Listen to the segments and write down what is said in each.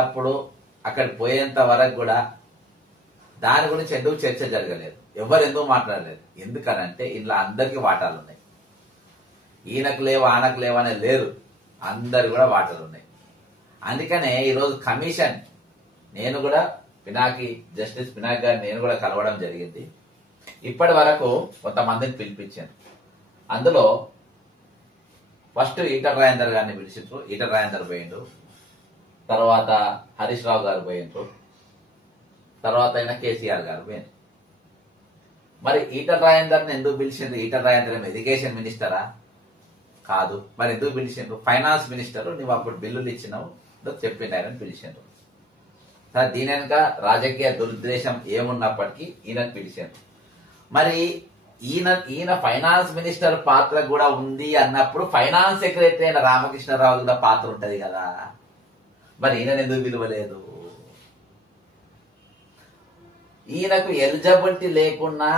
అప్పుడు అక్కడ పోయేంత వరకు కూడా దాని గురించి ఎందుకు చర్చ జరగలేదు, ఎవరు ఎందుకు మాట్లాడలేదు. ఎందుకనంటే ఇలా అందరికీ వాటాలు ఉన్నాయి. ఈయనకు లేవు ఆనకు లేవు అనేది లేరు, అందరు కూడా వాటాలు ఉన్నాయి. అందుకనే ఈరోజు కమిషన్ నేను కూడా జస్టిస్ పినాకి గారిని నేను కూడా కలవడం జరిగింది. ఇప్పటి వరకు కొంతమందిని పిలిపించాను. అందులో ఫస్ట్ ఈటల రాజేందర్ గారిని పిలిచిండ్రు, ఈటల రాజేందర్ పోయిండు. తర్వాత హరీష్ రావు గారు పోయిండ్రు. తర్వాత అయినా కేసీఆర్ గారు పోయిండ్రు. మరి ఈటల రాజేందర్ని ఎందుకు పిలిచిండ్రు? ఈటల రాజేందర్ ఎడ్యుకేషన్ మినిస్టరా? కాదు. మరి ఎందుకు పిలిచిండ్రు? ఫైనాన్స్ మినిస్టర్, నువ్వు అప్పుడు బిల్లులు ఇచ్చినావు చెప్పిండారని పిలిచిండ్రు. సార్ దీని వెనుక రాజకీయ దురుద్దేశం ఏమున్నప్పటికీ ఈయనకు పిలిచారు. మరి ఈయన ఫైనాన్స్ మినిస్టర్ పాత్ర కూడా ఉంది అన్నప్పుడు ఫైనాన్స్ సెక్రటరీ అయిన రామకృష్ణరావు కూడా పాత్ర ఉంటది కదా. మరి ఈయన ఎందుకు పిలవలేదు? ఈయనకు ఎలిజిబిలిటీ లేకున్నా,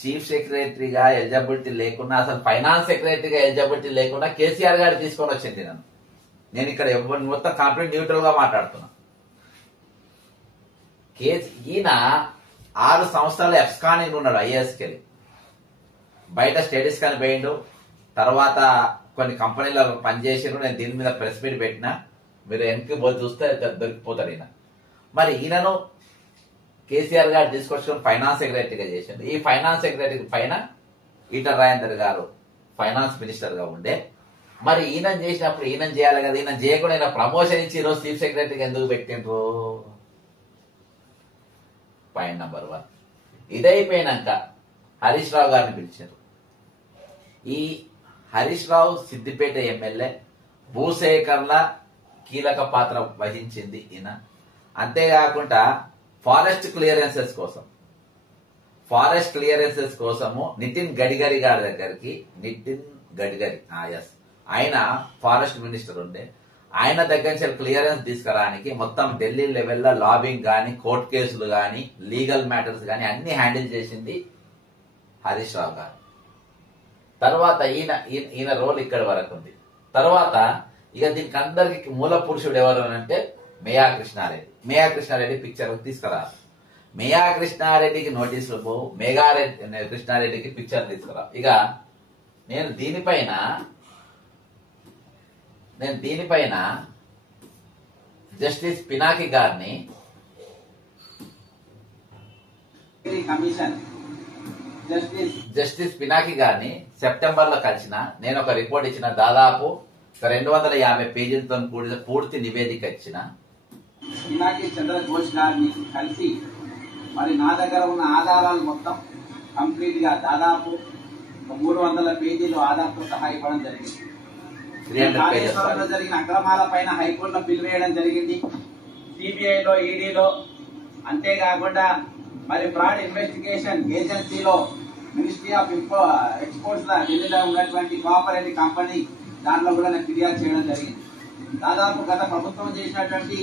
చీఫ్ సెక్రటరీగా ఎలిజిబిలిటీ లేకున్నా, అసలు ఫైనాన్స్ సెక్రటరీగా ఎలిజిబిలిటీ లేకుండా కేసీఆర్ గారు తీసుకొని వచ్చింది నన్ను. నేను ఇక్కడ మొత్తం కంప్లీట్ న్యూట్రల్ గా మాట్లాడుతున్నా. ఈయన 6 సంవత్సరాలు ఎఫ్స్కానింగ్ ఉన్నాడు, ఐఏఎస్కి వెళ్ళి బయట స్టడీస్ కానీ పోయిండు. తర్వాత కొన్ని కంపెనీలో పనిచేసిండు. నేను దీని మీద ప్రెస్ మీట్ పెట్టినా, మీరు వెనక్కి పోయి చూస్తే దొరికిపోతారు ఈయన. మరి ఈయనను కేసీఆర్ గారు తీసుకొచ్చుకొని ఫైనాన్స్ సెక్రటరీగా చేసిండు. ఈ ఫైనాన్స్ సెక్రటరీ పైన ఈటల రాజేందర్ గారు ఫైనాన్స్ మినిస్టర్ గా ఉండే. మరి ఈయన చేసినప్పుడు ఈయన చేయాలి కదా. ఈయన చేయకుండా ఈయన ప్రమోషన్ ఇచ్చి ఈరోజు చీఫ్ సెక్రటరీగా ఎందుకు పెట్టిండ్రు? Point number 1. ఇదైపోయినాక హరీష్ రావు గారిని పిలిచారు. ఈ హరీష్ రావు సిద్దిపేట ఎమ్మెల్యే, భూసేకరణ కీలక పాత్ర వహించింది ఈయన. అంతేకాకుండా ఫారెస్ట్ క్లియరెన్సెస్ కోసము నితిన్ గడ్కరీ గారి దగ్గరికి, ఆయన ఫారెస్ట్ మినిస్టర్ ఉండే, ఆయన దగ్గర నుంచి క్లియరెన్స్ తీసుకురానికి మొత్తం ఢిల్లీ లెవెల్లో లాబింగ్ గాని, కోర్టు కేసులు గాని, లీగల్ మ్యాటర్స్ గాని అన్ని హ్యాండిల్ చేసింది హరీష్ రావు గారు. తర్వాత ఈయన రోల్ ఇక్కడ వరకు ఉంది. తర్వాత ఇక దీనికి అందరికి మూల పురుషుడు ఎవరు అంటే మేయా కృష్ణారెడ్డి పిక్చర్ తీసుకురారు. మేయా కృష్ణారెడ్డికి నోటీసులు పోవు, కృష్ణారెడ్డికి పిక్చర్ తీసుకురా. ఇక నేను దీనిపైన జస్టిస్ పినాకి గారిని సెప్టెంబర్ లో కలిసిన. నేను ఒక రిపోర్ట్ ఇచ్చిన, దాదాపు 250 పేజీలతో కూడిన పూర్తి నివేదిక ఇచ్చిన. పినాకి చంద్ర ఘోష్ గారిని కలిసి మరి నా దగ్గర ఉన్న ఆధారాలు మొత్తం కంప్లీట్ గా దాదాపు 300 పేజీలు ఆధార్తో సహా ఇవ్వడం జరిగింది. కాళేశ్వరంలో జరిగిన అక్రమాల పైన హైకోర్టులో బిల్ వేయడం జరిగింది, సిబిఐలో, ఈడీలో. అంతేకాకుండా మరి ఫ్రాడ్ ఇన్వెస్టిగేషన్ ఏజెన్సీలో, మినిస్ట్రీ ఆఫ్ ఎక్స్పోర్ట్స్ లో ఢిల్లీలో ఉన్నటువంటి కోఆపరేటివ్ కంపెనీ, దాంట్లో కూడా నేను ఫిర్యాదు చేయడం జరిగింది. దాదాపు గత ప్రభుత్వం చేసినటువంటి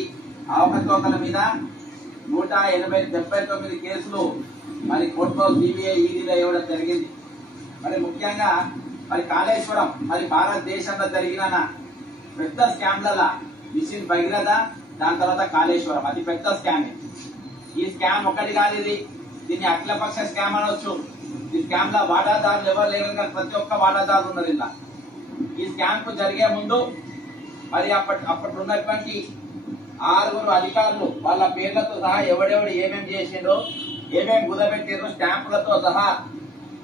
అవకతవకల మీద 179 కేసులు మరి కోర్టులో, సిబిఐ, ఈడీలో ఇవ్వడం జరిగింది. మరి ముఖ్యంగా మరి కాళేశ్వరం మరి భారతదేశంలో జరిగిన పెద్ద స్కామ్ల మిషన్ భగీరథ, దాని తర్వాత కాళేశ్వరం అతి పెద్ద స్కామ్. ఈ స్కామ్ ఒకటి కాదు, దీన్ని అఖిలపక్ష స్కామ్ అనొచ్చు. ఈ స్కామ్ లో వాటాదారులు ఎవరు లేరు, ప్రతి ఒక్క వాటాదారులు ఉన్నారు ఇలా. ఈ స్కామ్ కు జరిగే ముందు మరి అప్పట్లో ఉన్నటువంటి 6 అధికారులు వాళ్ళ పేర్లతో సహా ఎవడెవడు ఏమేమి చేసిండ్రో, ఏమేమి కుదబెట్టిండ్రో, స్టాంపులతో సహా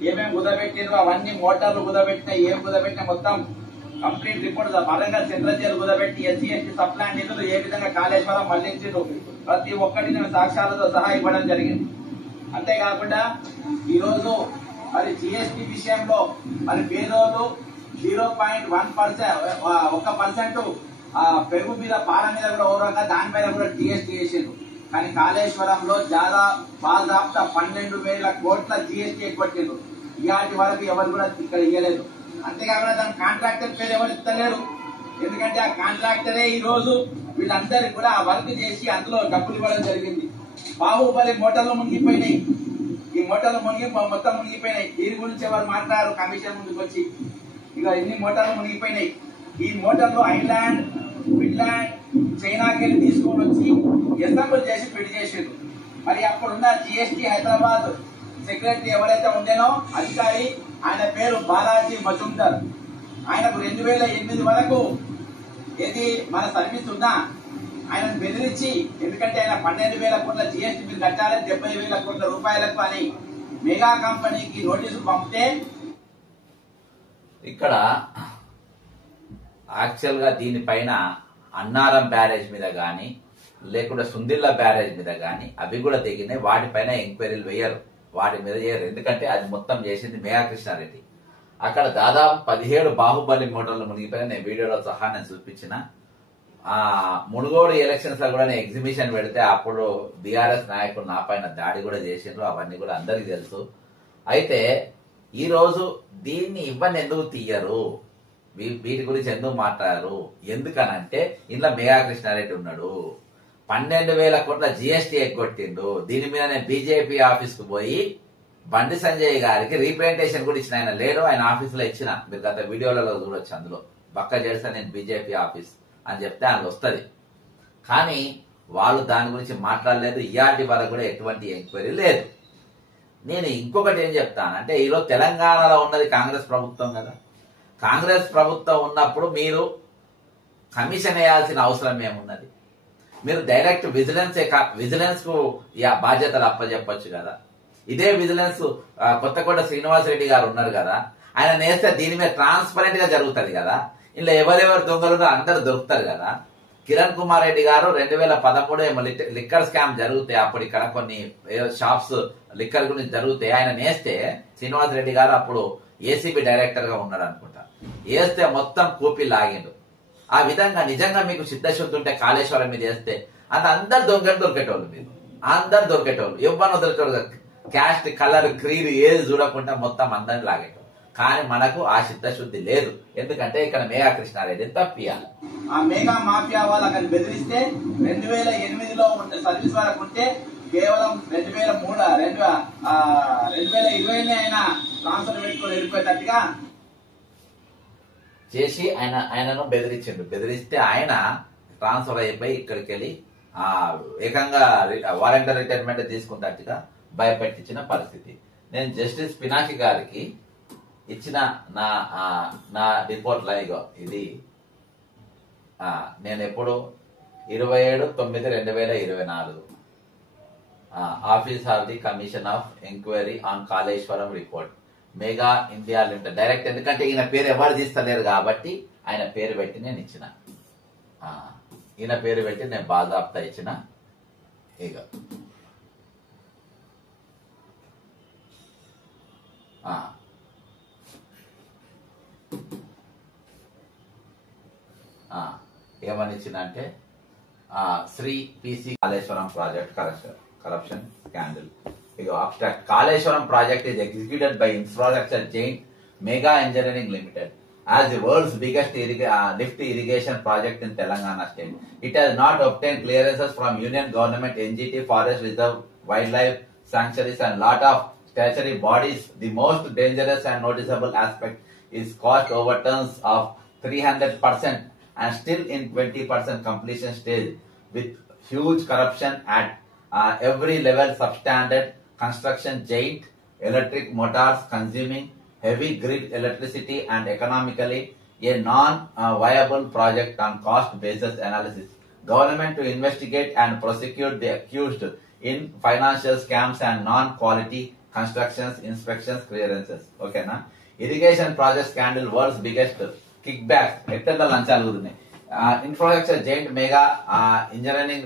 ఏమేమి కుదబెట్టిండ్రో, అవన్నీ మోటార్లు కుదబెట్టినా, ఏం కుదబెట్టినా మొత్తం complete report Warangal central jail కుదబెట్టి ఎస్సీ ఎస్టీ సప్లాన్ నిధులు ఏ విధంగా కాళేశ్వరం మళ్లించిండ్రు, ప్రతి ఒక్కటి నేను సాక్ష్యాలతో సహా ఇవ్వడం జరిగింది. అంతేకాకుండా ఈరోజు మరి జిఎస్టీ విషయంలో మరి పేదోళ్ళు 0.1% పెరుగు మీద, పాల మీద కూడా ఓరంగా దానిపైన కూడా జిఎస్టీ వేసిండ్రు. కానీ కాళేశ్వరంలో బాజాప్తా 12,000 కోట్ల జిఎస్టీ ఎగ్గొట్టిండ్రు. ఇలాంటి వరకు ఎవరు కూడా ఇక్కడ ఇవ్వలేదు. అంతేకాకుండా దాని కాంట్రాక్టర్ పేరు ఎవరు ఇస్తలేరు. ఎందుకంటే ఆ కాంట్రాక్టరే ఈ రోజు వీళ్ళందరికీ కూడా ఆ వర్క్ చేసి అందులో డబ్బులు ఇవ్వడం జరిగింది. బాహుబలి మోటార్లు మునిగిపోయినాయి. ఈ మోటార్లు మొత్తం మునిగిపోయినాయి. దీని గురించి ఎవరు మాట్లాడారు కమిషన్ ముందుకు వచ్చి? ఇక ఇన్ని మోటార్లు మునిగిపోయినాయి. ఈ మోటార్లు ఐలాండ్, ఫిన్లాండ్, చైనాకి వెళ్ళి తీసుకొని వచ్చి అసెంబుల్ చేసి ఫిట్ చేసిండ్రు. మరి అప్పుడున్న జిఎస్టీ హైదరాబాద్ సెక్రటరీ ఎవరైతే ఉండేనో అధికారి, ఆయన పేరు బాలాజీ మజుందర్. ఆయనకు 2008 వరకు ఏది మన సర్వీస్ ఉన్నా ఆయనను బెదిరించి, ఎందుకంటే ఆయన 12,000 కోట్ల జిఎస్టీ మీరు కట్టాలి 70,000 కోట్ల రూపాయలకు అని మెగా కంపెనీకి నోటీసు పంపితే, ఇక్కడ యాక్చువల్ గా దీనిపైన అన్నారం బ్యారేజ్ మీద గాని లేకుంటే సుందిల్ల బ్యారేజ్ మీద గాని అవి కూడా దిగినాయి. వాటిపైన ఎంక్వైరీలు వేయరు, వాటి మీద చేయరు. ఎందుకంటే అది మొత్తం చేసింది మేఘా కృష్ణారెడ్డి. అక్కడ దాదాపు 17 బాహుబలి మోటార్లు మునిగిపోయిన నేను వీడియోలో సహా నేను చూపించిన. మునుగోడు ఎలక్షన్స్ లో కూడా నేను ఎగ్జిబిషన్ పెడితే అప్పుడు బీఆర్ఎస్ నాయకులు నా పైన దాడి కూడా చేసిండ్రు. అవన్నీ కూడా అందరికీ తెలుసు. అయితే ఈ రోజు దీన్ని ఇవ్వని ఎందుకు తీయరు, వీటి గురించి ఎందుకు మాట్లాడారు? ఎందుకనంటే ఇంట్లో మేఘా కృష్ణారెడ్డి ఉన్నాడు. 12,000 కోట్ల జిఎస్టీ ఎగ్గొట్టిండు. దీని మీద నేను బీజేపీ ఆఫీస్ కు పోయి బండి సంజయ్ గారికి రీప్రజెంటేషన్ కూడా ఇచ్చిన. ఆయన లేడు, ఆయన ఆఫీస్ లో ఇచ్చిన. మీరు గత వీడియోలలో చూడొచ్చు. అందులో పక్క చేస్తా నేను బీజేపీ ఆఫీస్ అని చెప్తే ఆయన వస్తుంది. కానీ వాళ్ళు దాని గురించి మాట్లాడలేదు. ఇయాటి వరకు కూడా ఎటువంటి ఎంక్వైరీ లేదు. నేను ఇంకొకటి ఏం చెప్తానంటే, ఈరోజు తెలంగాణలో ఉన్నది కాంగ్రెస్ ప్రభుత్వం కదా. కాంగ్రెస్ ప్రభుత్వం ఉన్నప్పుడు మీరు కమిషన్ వేయాల్సిన అవసరం ఏమున్నది? మీరు డైరెక్ట్ విజిలెన్స్ కు బాధ్యతలు అప్పచెప్పొచ్చు కదా. ఇదే విజిలెన్స్ కొత్తకోట శ్రీనివాసరెడ్డి గారు ఉన్నారు కదా, ఆయన నేస్తే దీని మీద ట్రాన్స్పరెంట్ గా జరుగుతుంది కదా. ఇలా ఎవరెవరు దొంగలు అందరు దొరుకుతారు కదా. కిరణ్ కుమార్ రెడ్డి గారు 2013 ఏమో లిక్కర్ స్కామ్ జరిగితే, అప్పుడు ఇక్కడ కొన్ని షాప్స్ లిక్కర్ గురించి జరిగితే ఆయన నేస్తే, శ్రీనివాస్ రెడ్డి గారు అప్పుడు ఏసీబీ డైరెక్టర్ గా ఉన్నాడు అనుకుంటా, వేస్తే మొత్తం కూపీ లాగిండు. ఆ విధంగా నిజంగా మీకు సిద్ధశుద్ధి ఉంటే కాళేశ్వరం మీద వేస్తే అంత అందరు దొరికేటోళ్ళు. మీరు అందరు దొరికేటోళ్ళు, ఇవ్వను దొరికేటోళ్ళు. క్యాస్ట్, కలర్, క్రీడ్ ఏది చూడకుండా మొత్తం అందరిని లాగేటోళ్ళు. కానీ మనకు ఆ సిద్ధశుద్ధి లేదు. ఎందుకంటే ఇక్కడ మేఘా కృష్ణారెడ్డిని తప్పియాలి. ఆ మేఘా మాఫియా వాళ్ళకి బెదిరిస్తే 2008లో సర్వీస్ వరకు ఉంటే కేవలం 2020 ఆయన ట్రాన్స్ఫర్ పెట్టుకుని వెళ్ళిపోయేటట్టుగా చేసి ఆయనను బెదిరించిండు. బెదిరిస్తే ఆయన ట్రాన్స్ఫర్ అయిపోయి ఇక్కడికి వెళ్ళి ఏకంగా వాలంటీర్ రిటైర్మెంట్ తీసుకున్నట్టుగా భయపెట్టించిన పరిస్థితి. నేను జస్టిస్ పినాకి గారికి ఇచ్చిన నా రిపోర్ట్ లైగో ఇది. నేను ఎప్పుడు 27/9/2024 office of the commission of enquiry on Kaleshwaram report mega India limited direct, ఎందుకంటే ఈయన పేరు ఎవరు తీస్తలేరు కాబట్టి ఆయన పేరు పెట్టి నేను ఇచ్చిన. ఈయన పేరు పెట్టి నేను బాజాప్తా ఇచ్చిన. ఇక ఏమని ఇచ్చిన అంటే, Shri PC Kaleshwaram project corruption scandal. ఇక abstract, Kaleshwaram project is executed by Infrastructure Giant Mega Engineering Limited as the world's biggest lift irrigation project in Telangana state. It has not obtained clearances from Union Government, NGT, Forest Reserve, Wildlife Sanctuaries and lot of statutory bodies. The most dangerous and noticeable aspect is cost overturns of 300% and still in 20% completion stage, with huge corruption at every level. Substandard construction, giant electric motors consuming heavy grid electricity and economically a non-viable project on cost basis analysis. Government to investigate and prosecute the accused in financial scams and non-quality constructions, inspections, clearances. Okay na? Irrigation project scandal, world's biggest kickbacks. ఎట్లా లంచాలు కుదిరినాయి. Infrastructure Giant Mega Engineering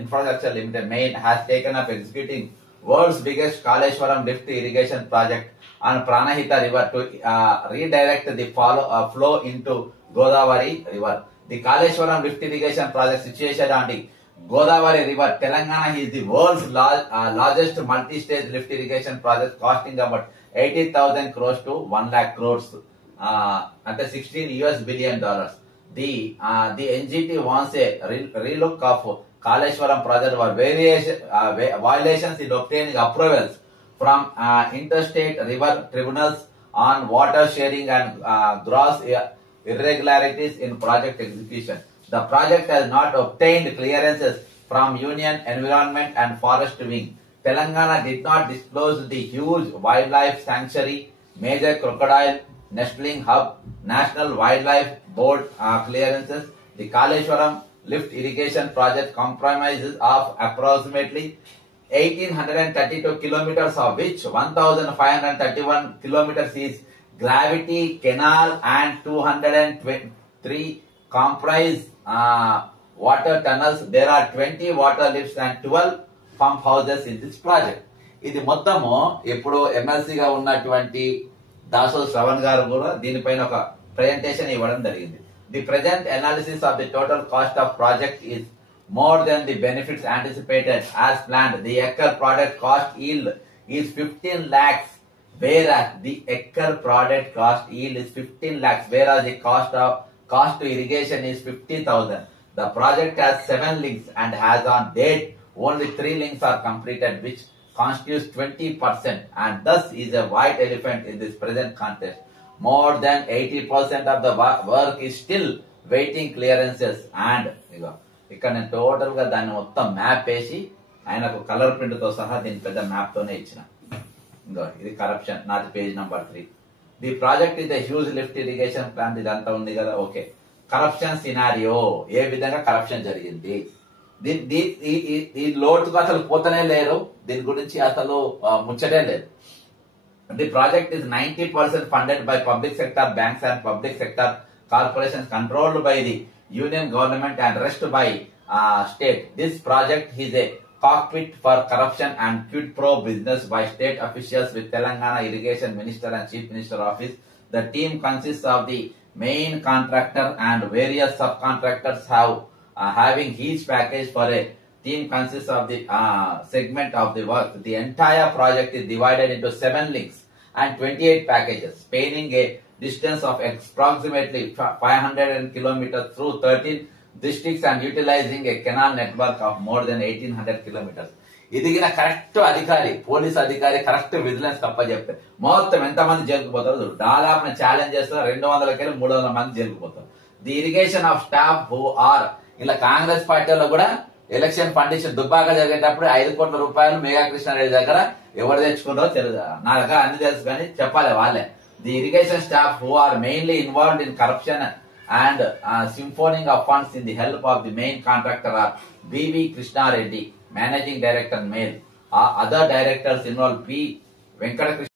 Infrastructure Limited main has taken up executing world's biggest Kaleshwaram lift irrigation project on Pranahita River to redirect the flow into Godavari River. The Kaleshwaram lift irrigation project situated on the Godavari River, Telangana, is the world's largest multi-stage lift irrigation project, costing about 80,000 crores to 1 lakh crores, at $16 billion. The NGT wants a relook of Kaleshwaram project for various violations in obtaining approvals from interstate river tribunals on water sharing and gross irregularities in project execution. The project has not obtained clearances from Union Environment and Forest Wing. Telangana did not disclose the huge wildlife sanctuary, major crocodile nestling hub, National Wildlife Board clearances. The Kaleshwaram lift irrigation project comprises of approximately 1832 kilometers, of which 1531 kilometers is gravity canal and 203 comprise water tunnels. There are 20 water lifts and 12 pump houses in this project. ఇది మొత్తము ఇప్పుడు ఎమ్మెల్సీగా ఉన్నటువంటి దాసో శ్రవణ్ గారు కూడా దీనిపైన ఒక presentation ఇవ్వడం జరిగింది. The present analysis of the total cost of project is more than the benefits anticipated as planned. The acre product cost yield is 15 lakhs, whereas the acre product cost yield is 15 lakhs, whereas the cost to irrigation is 50,000. The project has 7 links and has on date only 3 links are completed, which constitutes 20%, and thus is a white elephant in this present contest. More than 80% of the work is still waiting clearances. And ఇక్కడ నేను total గా దాన్ని మొత్తం map వేసి ఆయనకు colour print తో సహా దీని పెద్ద మ్యాప్ తోనే ఇచ్చిన. ఇది కరప్షన్ నాది page number 3. The project is the huge lift irrigation plan. ఇదంతా ఉంది కదా. ఓకే, కరప్షన్ సినారియో ఏ విధంగా కరప్షన్ జరిగింది, ఈ లోటుకు అసలు పోతనే లేరు, దీని గురించి అసలు ముచ్చటే లేదు. The project is 90% funded by public sector banks and public sector corporations controlled by the union government and rest by state. This project is a cockpit for corruption and quid pro business by state officials with Telangana Irrigation Minister and Chief Minister Office. The team consists of the main contractor and various subcontractors having each package for a team consists of the segment of the work. The entire project is divided into 7 links and 28 packages, spanning a distance of approximately 500 kilometers through 13 districts and utilizing a canal network of more than 1800 kilometers. ఇదిగిన correct అధికారి, police అధికారి correct vigilance తప్ప చెప్తే మొత్తం ఎంతమంది జైలుకుపోతారో చూడు. దాదాపు challenge చేస్తారు 200 300 మంది జైలుకుపోతారు. The irrigation of staff who are ఇలా కాంగ్రెస్ పార్టీలో కూడా ఎలక్షన్ ఫండిషన్ దుబ్బాక జరిగేటప్పుడు 5 కోట్ల రూపాయలు మేఘా కృష్ణారెడ్డి దగ్గర ఎవరు తెచ్చుకున్నారో తెలుసు. నా దగ్గర అన్ని తెలుసు కానీ చెప్పాలి వాళ్ళే. The irrigation staff who are mainly involved in corruption and symphoning of funds in the help of the main contractor are B.V. Krishna Reddy, Managing Director, male. Other directors involved P. Venkata Krishna